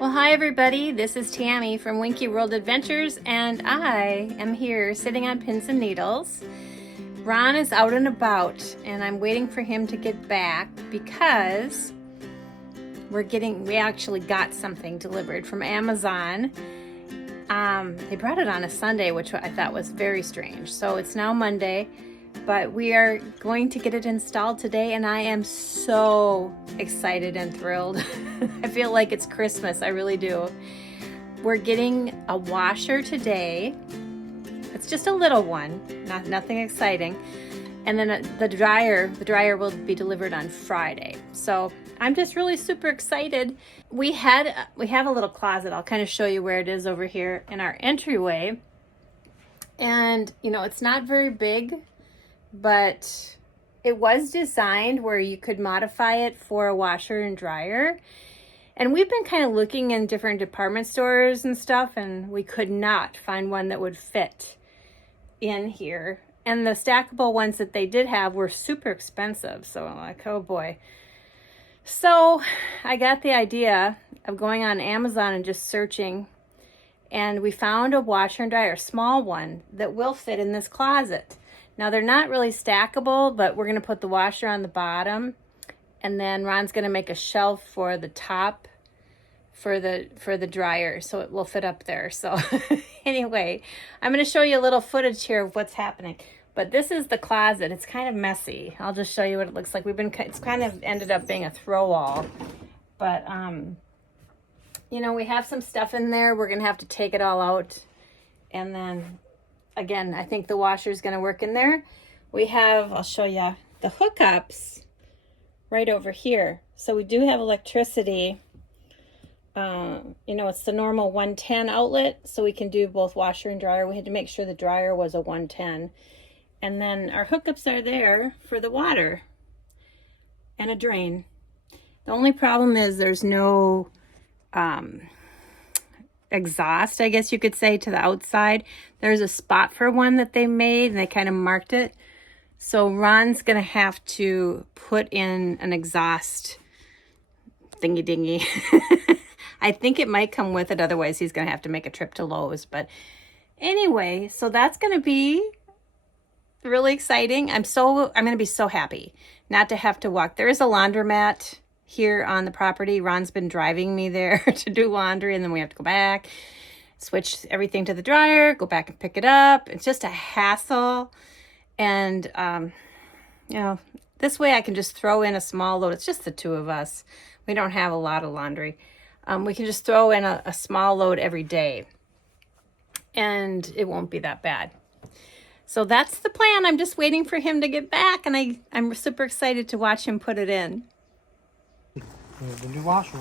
Well, hi everybody, this is Tammy from Winky World Adventures, and I am here sitting on pins and needles. Ron is out and about, and I'm waiting for him to get back because we actually got something delivered from Amazon. They brought it on a Sunday, which I thought was very strange. So it's now Monday, but we are going to get it installed today, and I am so excited and thrilled. I feel like it's Christmas, I really do. We're getting a washer today. It's just a little one, nothing exciting. And then the dryer will be delivered on Friday. So I'm just really super excited. We have a little closet. I'll kind of show you where it is over here in our entryway. And you know, it's not very big, but it was designed where you could modify it for a washer and dryer. And we've been kind of looking in different department stores and stuff, and we could not find one that would fit in here. And the stackable ones that they did have were super expensive. So I'm like, oh boy. So I got the idea of going on Amazon and just searching. And we found a washer and dryer, a small one, that will fit in this closet. Now they're not really stackable, but we're gonna put the washer on the bottom. And then Ron's gonna make a shelf for the top for the dryer, so it will fit up there. So anyway, I'm going to show you a little footage here of what's happening. But this is the closet. It's kind of messy. I'll just show you what it looks like. It's kind of ended up being a throw all. But you know, we have some stuff in there. We're going to have to take it all out. And then again, I think the washer is going to work in there. I'll show you the hookups right over here. So we do have electricity. You know, it's the normal 110 outlet, so we can do both washer and dryer. We had to make sure the dryer was a 110. And then our hookups are there for the water and a drain. The only problem is there's no exhaust, I guess you could say, to the outside. There's a spot for one that they made, and they kind of marked it. So Ron's going to have to put in an exhaust thingy-dingy. I think it might come with it. Otherwise, he's going to have to make a trip to Lowe's. But anyway, so that's going to be really exciting. I'm going to be so happy not to have to walk. There is a laundromat here on the property. Ron's been driving me there to do laundry, and then we have to go back, switch everything to the dryer, go back and pick it up. It's just a hassle. And, you know, this way I can just throw in a small load. It's just the two of us. We don't have a lot of laundry. We can just throw in a small load every day, and it won't be that bad. So that's the plan. I'm just waiting for him to get back, and I'm super excited to watch him put it in. Here's the new washer.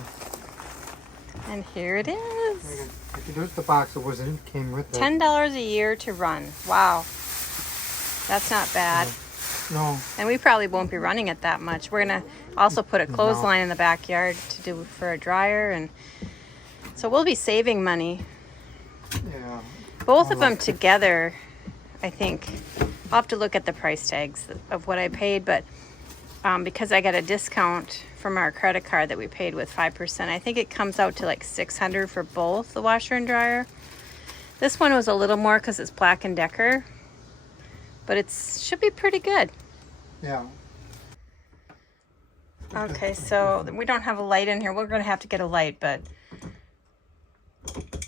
And here it is. There's the box that came with it. $10 a year to run. Wow. That's not bad. No. And we probably won't be running it that much. We're going to also put a clothesline in the backyard to do for a dryer. And so we'll be saving money. Yeah. Both of them together, I think. I'll have to look at the price tags of what I paid. But because I got a discount from our credit card that we paid with 5%, I think it comes out to like $600 for both the washer and dryer. This one was a little more because it's Black & Decker. But it should be pretty good. Yeah. Okay, so we don't have a light in here. We're going to have to get a light, but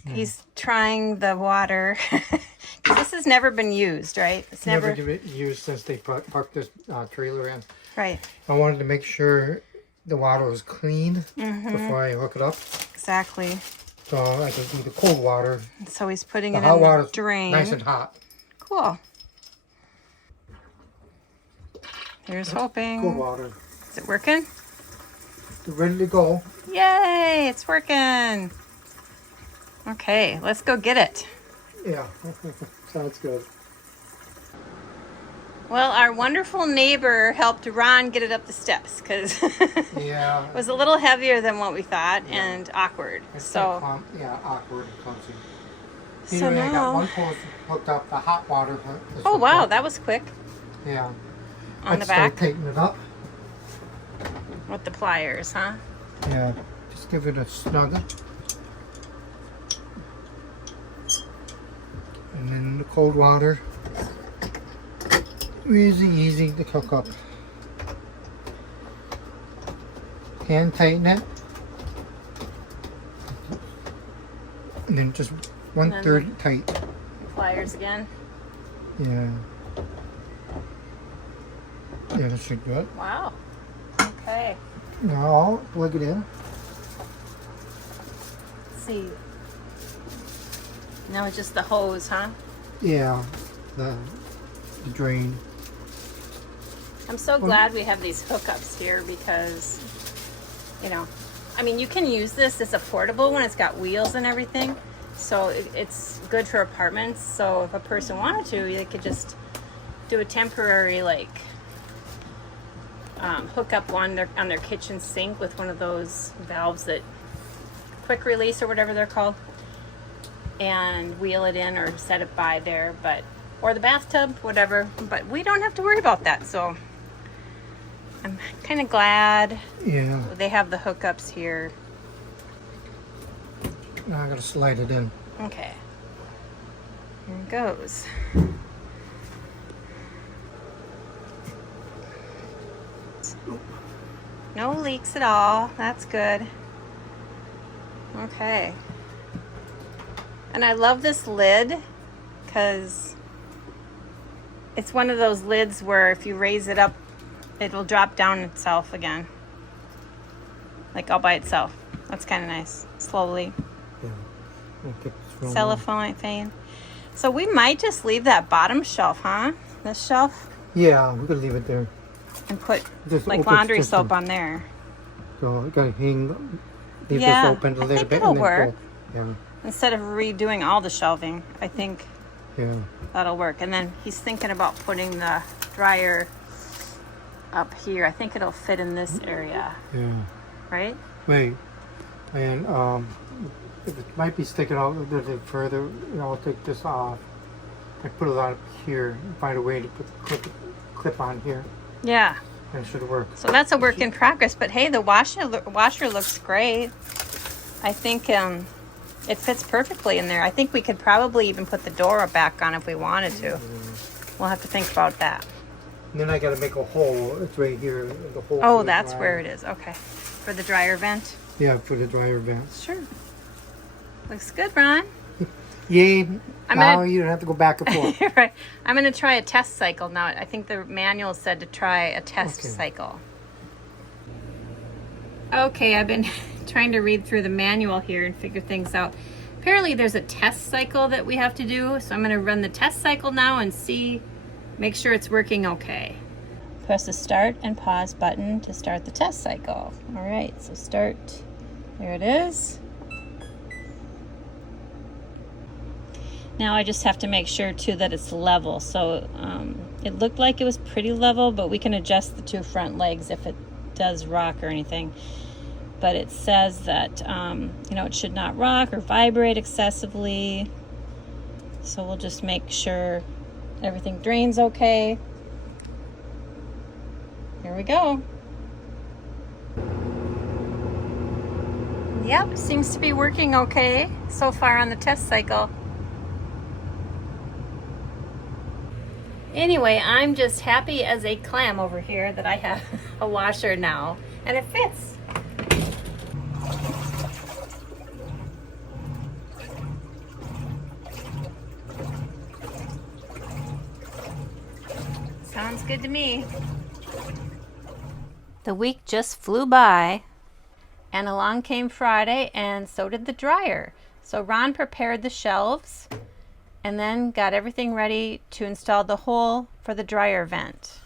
he's trying the water. This has never been used, right? It's never been used since they parked this trailer in. Right. I wanted to make sure the water was clean before I hook it up. Exactly. So I can do the cold water. So he's putting it hot in water the drain. Nice and hot. Cool. Here's hoping. Cold water. Is it working? It's ready to go. Yay, it's working. Okay, let's go get it. Yeah. Sounds good. Well, our wonderful neighbor helped Ron get it up the steps because Yeah. it was a little heavier than what we thought and awkward. It's So, yeah, awkward and clumsy. So Anyway, I got now- one pole hooked up. The hot water. oh wow, that was quick. Yeah. On the I'd start back tightening it up. with the pliers, huh? Yeah. Just give it a snug. And then the cold water. Easy to cook up. Hand tighten it. And then just 1/3 tight. Pliers again. Yeah. Yeah, that should do it. Wow. Okay. Now I'll plug it in. Let's see. Now it's just the hose, huh? Yeah, the drain. I'm so glad we have these hookups here because, you know, I mean, you can use this. It's affordable when it's got wheels and everything. So it's good for apartments. So if a person wanted to, they could just do a temporary, like, hook up on their kitchen sink with one of those valves that quick release or whatever they're called, and wheel it in or set it by there, or the bathtub, whatever. But we don't have to worry about that. So I'm kind of glad they have the hookups here. Now I gotta slide it in. Okay. Here it goes. No leaks at all. That's good. Okay. And I love this lid because it's one of those lids where if you raise it up, it will drop down itself again. Like all by itself. That's kind of nice. Slowly. Yeah. Cellophane. So we might just leave that bottom shelf, huh? This shelf? Yeah, we could leave it there. And put Just like open laundry system. soap on there. So I gotta leave Yeah, this open a I little think bit. it'll and then work. Yeah, Instead of redoing all the shelving, I think yeah. that'll work. And then he's thinking about putting the dryer up here. I think it'll fit in this area, Yeah. right? Wait. And if it might be sticking out a little bit further, I'll take this off. I put it on up here and find a way to put the clip on here. Yeah. And it should work. So that's a work in progress. But hey, the washer looks great. I think it fits perfectly in there. I think we could probably even put the door back on if we wanted to. We'll have to think about that. And then I gotta make a hole. It's right here. The hole. Oh, for the that's dryer. where it is. Okay. For the dryer vent. Yeah, for the dryer vent. Sure. Looks good, Ron. Yay! I'm Now gonna- you don't have to go back and forth. Right. I'm going to try a test cycle now. I think the manual said to try a test cycle. Okay, I've been trying to read through the manual here and figure things out. Apparently there's a test cycle that we have to do, so I'm going to run the test cycle now and make sure it's working okay. Press the start and pause button to start the test cycle. All right, so start. There it is. Now I just have to make sure too that it's level. So it looked like it was pretty level, but we can adjust the two front legs if it does rock or anything. But it says that it should not rock or vibrate excessively. So we'll just make sure everything drains okay. Here we go. Yep, seems to be working okay so far on the test cycle. Anyway, I'm just happy as a clam over here that I have a washer now, and it fits. Sounds good to me. The week just flew by, and along came Friday, and so did the dryer. So Ron prepared the shelves and then got everything ready to install the hole for the dryer vent.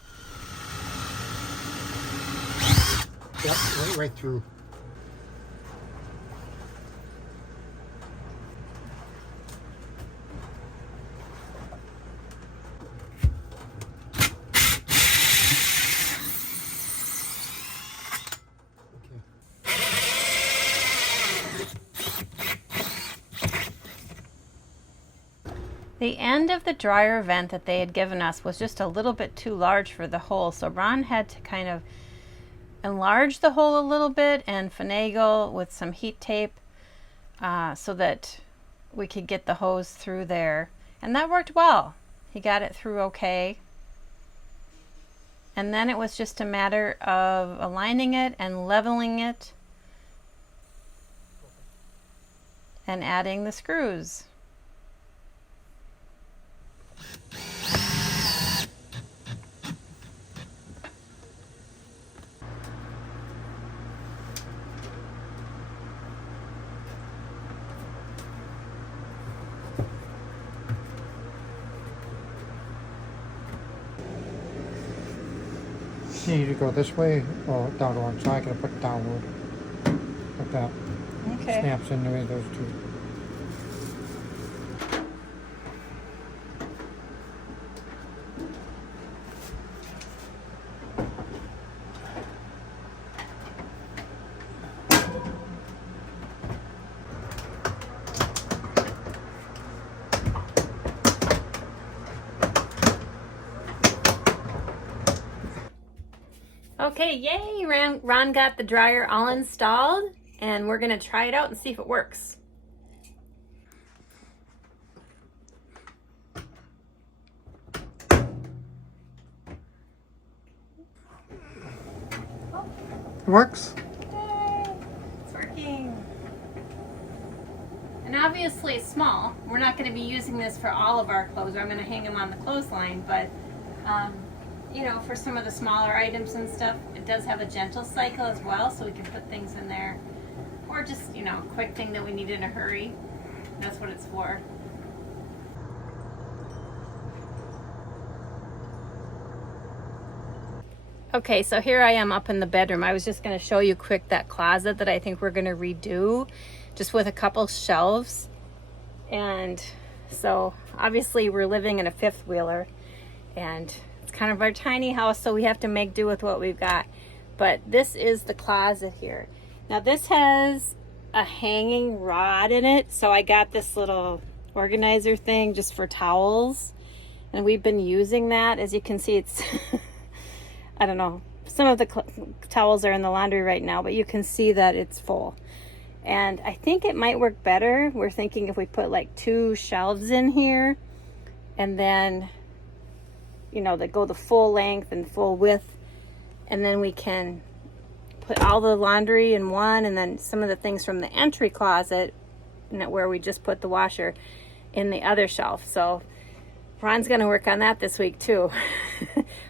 Yep, right through. The end of the dryer vent that they had given us was just a little bit too large for the hole, so Ron had to kind of enlarge the hole a little bit and finagle with some heat tape so that we could get the hose through there. And that worked well. He got it through okay. And then it was just a matter of aligning it and leveling it and adding the screws. You need to go this way or downward, so I can put downward. Like that. Okay. Snaps into those two. Okay, yay! Ron got the dryer all installed, and we're gonna try it out and see if it works. It works. Yay! It's working. And obviously it's small. We're not going to be using this for all of our clothes. I'm going to hang them on the clothesline, but you know, for some of the smaller items and stuff, it does have a gentle cycle as well, so we can put things in there, or just, you know, a quick thing that we need in a hurry. That's what it's for. Okay, so here I am up in the bedroom. I was just going to show you quick that closet that I think we're going to redo, just with a couple shelves. And so obviously we're living in a fifth wheeler, and it's kind of our tiny house, so we have to make do with what we've got. But this is the closet here. Now this has a hanging rod in it, so I got this little organizer thing just for towels, and we've been using that. As you can see, it's I don't know, some of the towels are in the laundry right now, but you can see that it's full. And I think it might work better. We're thinking if we put like 2 shelves in here, and then, you know, that go the full length and full width, and then we can put all the laundry in one, and then some of the things from the entry closet, where we just put the washer, in the other shelf. So Ron's gonna work on that this week too.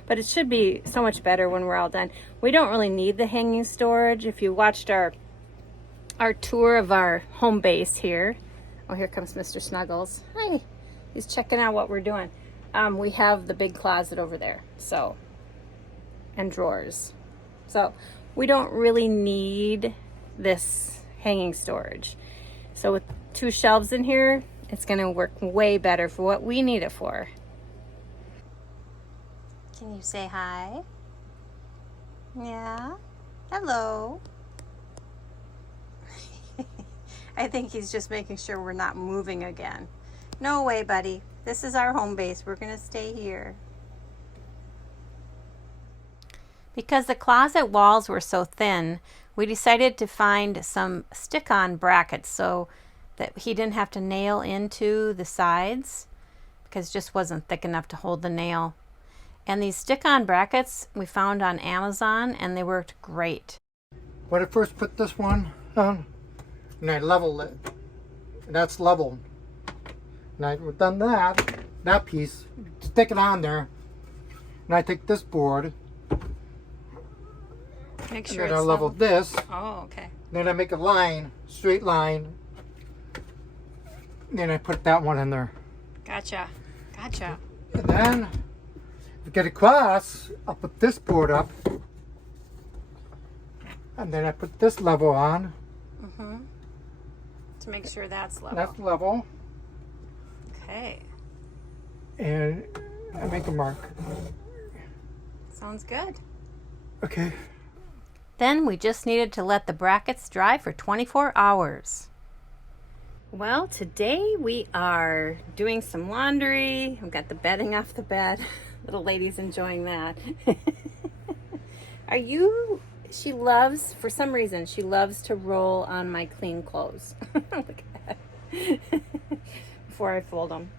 But it should be so much better when we're all done. We don't really need the hanging storage. If you watched our tour of our home base here. Oh, here comes Mr. Snuggles. Hi, he's checking out what we're doing. We have the big closet over there, so, and drawers. So we don't really need this hanging storage. So with 2 shelves in here, it's gonna work way better for what we need it for. Can you say hi? Yeah? Hello? I think he's just making sure we're not moving again. No way, buddy. This is our home base. We're gonna stay here. Because the closet walls were so thin, we decided to find some stick-on brackets so that he didn't have to nail into the sides, because it just wasn't thick enough to hold the nail. And these stick-on brackets we found on Amazon, and they worked great. When I first put this one on, and I leveled it, and that's leveled. And I've done that piece, stick it on there, and I take this board, Make and sure then it's I level this, Oh, okay. then I make a line, straight line, and then I put that one in there. Gotcha. Gotcha. And then, to get across, I'll put this board up, and then I put this level on. Mm-hmm. To make sure that's level. That's level, Okay. and I make a mark. Sounds good. Okay. Then we just needed to let the brackets dry for 24 hours. Well, today we are doing some laundry. I've got the bedding off the bed. Little lady's enjoying that. She loves, for some reason, she loves to roll on my clean clothes. Look at that. Before I fold them.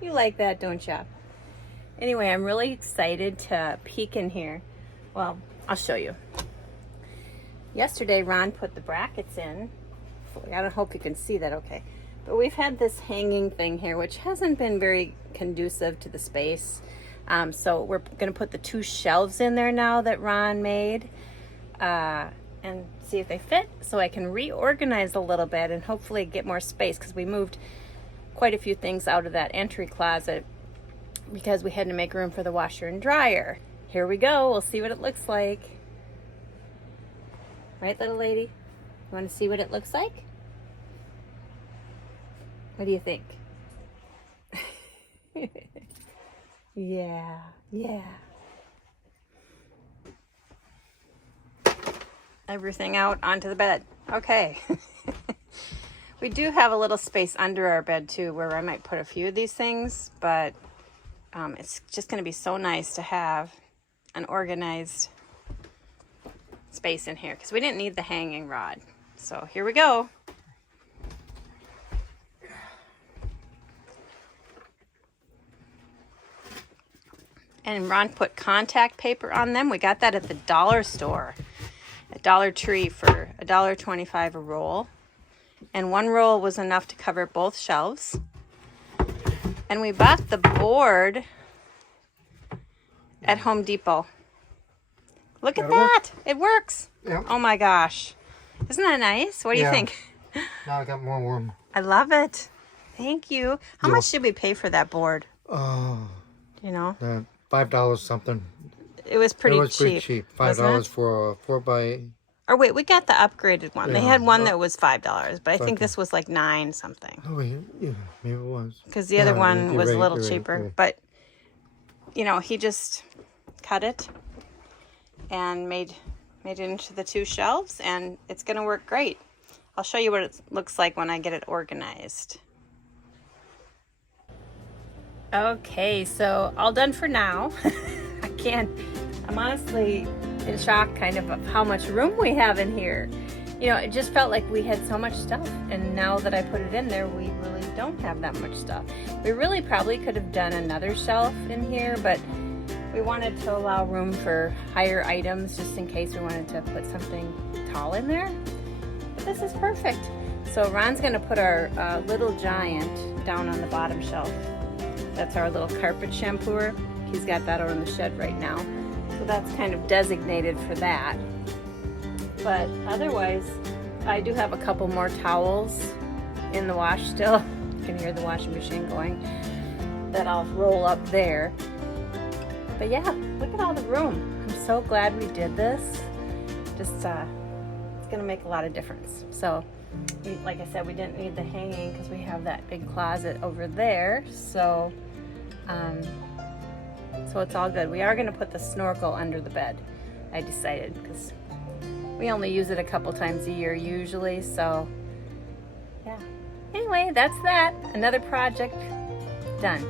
You like that, don't you? Anyway, I'm really excited to peek in here. Well, I'll show you. Yesterday, Ron put the brackets in. I don't hope you can see that okay. But we've had this hanging thing here, which hasn't been very conducive to the space. So we're going to put the 2 shelves in there now that Ron made and see if they fit, so I can reorganize a little bit and hopefully get more space, because we moved quite a few things out of that entry closet because we had to make room for the washer and dryer. Here we go. We'll see what it looks like. Right, little lady? You want to see what it looks like? What do you think? Yeah. Everything out onto the bed. Okay. We do have a little space under our bed too, where I might put a few of these things, but it's just going to be so nice to have an organized space in here, because we didn't need the hanging rod. So here we go. And Ron put contact paper on them. We got that at the dollar store, at Dollar Tree, for $1.25 a roll. And 1 roll was enough to cover both shelves. And we bought the board at Home Depot. Look at that. It works. Yep. Oh my gosh. Isn't that nice? What do you think? Now I got more room. I love it. Thank you. How much did we pay for that board? You know? $5 something. It was pretty cheap. It was pretty cheap. $5 for a 4x. Or wait, we got the upgraded one. They had one that was $5, but I think this was like $9 something. Oh, yeah, maybe it was. Because the other one was a little you're cheaper. right. But, you know, he just cut it and made it into the 2 shelves, and it's going to work great. I'll show you what it looks like when I get it organized. Okay, so all done for now. I'm honestly in shock kind of how much room we have in here. You know, it just felt like we had so much stuff, and now that I put it in there, we really don't have that much stuff. We really probably could have done another shelf in here, but we wanted to allow room for higher items just in case we wanted to put something tall in there. But this is perfect. So Ron's gonna put our Little Giant down on the bottom shelf. That's our little carpet shampooer. He's got that out in the shed right now. So that's kind of designated for that. But otherwise, I do have a couple more towels in the wash still. You can hear the washing machine going. That I'll roll up there. But yeah, look at all the room. I'm so glad we did this. Just, it's gonna make a lot of difference. So, like I said, we didn't need the hanging because we have that big closet over there. So, so it's all good. We are gonna put the snorkel under the bed, I decided, because we only use it a couple times a year usually. So, yeah. Anyway, that's that. Another project done.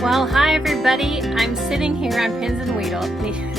Well, hi everybody. I'm sitting here on Pins and Needles.